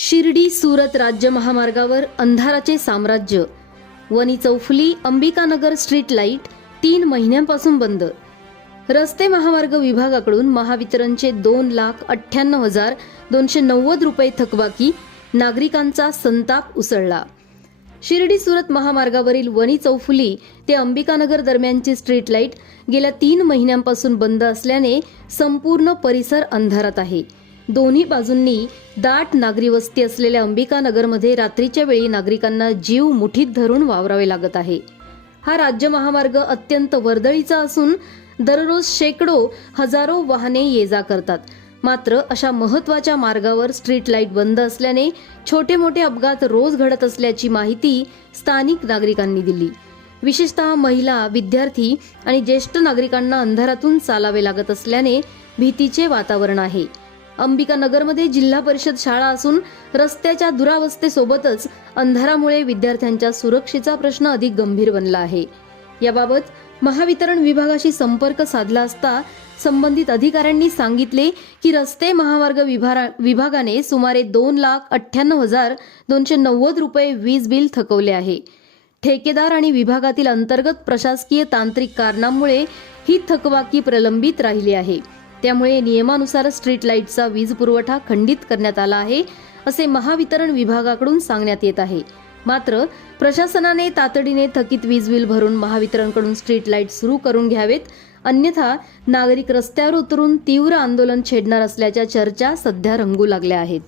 शिर्डी सूरत राज्य महामार्गावर अंधाराचे साम्राज्य. वनी चौफुली अंबिकानगर स्ट्रीट लाईट 3 महिन्यांपासून बंद. रस्ते महामार्ग विभागाकडून महावितरणचे 2,98,290 रुपये थकबाकी. नागरिकांचा संताप उसळला. शिर्डी सूरत महामार्गावरील वनी चौफुली ते अंबिकानगर दरम्यानची स्ट्रीट लाईट गेल्या 3 महिन्यांपासून बंद असल्याने संपूर्ण परिसर अंधारात आहे. दोन्ही बाजूंनी दाट नागरी वस्ती असलेल्या अंबिकानगरमध्ये रात्रीच्या वेळी नागरिकांना जीव मुठीत धरून वावरावे लागत आहे. हा राज्य महामार्ग अत्यंत वर्दळीचा असून दररोज शेकडो हजारो वाहने ये जा करतात. मात्र अशा महत्त्वाच्या मार्गावर स्ट्रीट लाईट बंद असल्याने छोटे मोठे अपघात रोज घडत असल्याची माहिती स्थानिक नागरिकांनी दिली. विशेषतः महिला, विद्यार्थी आणि ज्येष्ठ नागरिकांना अंधारातून चालावे लागत असल्याने भीतीचे वातावरण आहे. अंबिकानगरमध्ये जिल्हा परिषद शाळा असून रस्त्याच्या दुरावस्थेसोबतच अंधारामुळे विद्यार्थ्यांच्या सुरक्षेचा प्रश्न अधिक गंभीर बनला आहे. याबाबत महावितरण विभागाशी संपर्क साधला असता संबंधित अधिकाऱ्यांनी सांगितले की रस्ते महामार्ग विभागाने सुमारे 2,98,290 रुपये वीज बिल थकवले आहे. ठेकेदार आणि विभागातील अंतर्गत प्रशासकीय तांत्रिक कारणांमुळे ही थकबाकी प्रलंबित राहिली आहे. त्यामुळे नियमानुसार स्ट्रीट लाईटचा वीज पुरवठा खंडित करण्यात आला आहे असे महावितरण विभागाकडून सांगण्यात येत आहे. मात्र प्रशासनाने तातडीने थकीत वीज बिल भरून महावितरणकडून स्ट्रीट लाईट सुरू करून घ्यावेत, अन्यथा नागरिक रस्त्यावर उतरून तीव्र आंदोलन छेडणार असल्याच्या चर्चा सध्या रंगू लागल्या आहेत.